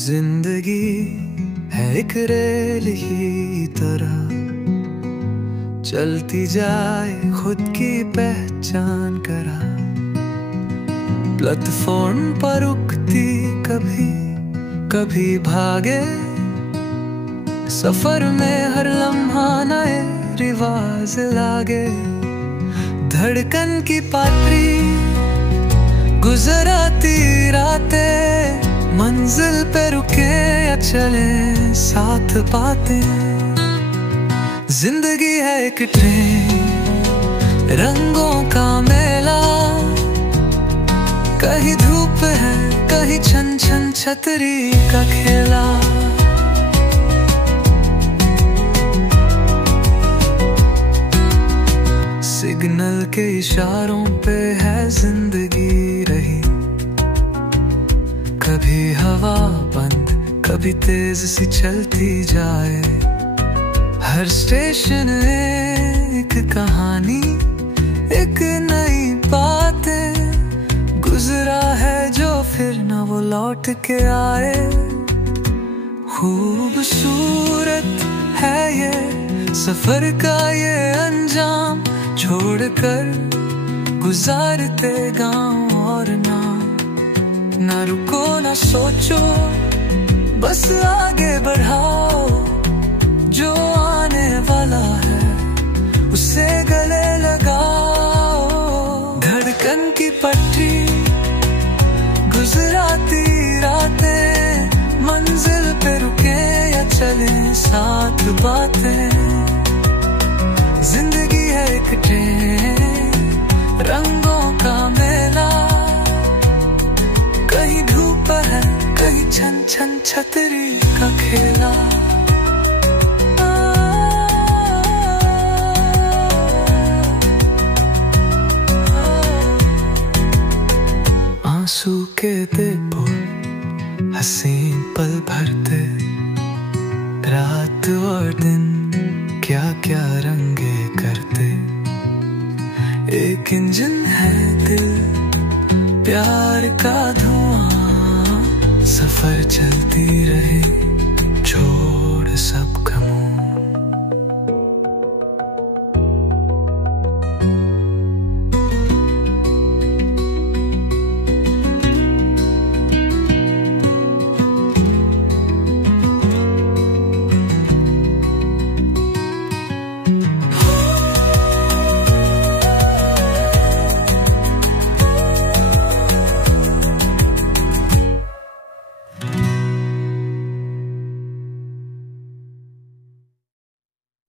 जिंदगी है एक रेल ही तरह, चलती जाए खुद की पहचान करा। प्लेटफॉर्म पर रुकती कभी कभी भागे, सफर में हर लम्हा नए रिवाज लागे। धड़कन की पात्री गुजराती रातें, मंजिल पे रुके या चले साथ बातें। जिंदगी है एक ट्रेन, रंगों का मेला, कहीं धूप है कहीं छन छन छतरी का खेला। सिग्नल के इशारों पे है जिंदगी रही, कभी हवा बंद कभी तेज सी चलती जाए। हर स्टेशन एक कहानी, एक नई बातें, गुजरा है जो फिर न वो लौट के आए। खूबसूरत है ये सफर का ये अंजाम, छोड़कर गुजारते गांव और नाम। ना रुको ना सोचो, बस आगे बढ़ाओ, जो आने वाला है उसे गले लगाओ। धड़कन की पटरी गुजराती रातें, मंजिल पे रुके या चले साथ बातें। जिंदगी है एक ट्रेन, रंगों का मेला, कहीं धूप है कहीं छन छन छतरी का खेला। आंसू के देखो हसीन पल भरते, रात और दिन क्या क्या रंगे करते। एक इंजन है दिल, प्यार का धुआं, सफर चलती रहे छोड़ सब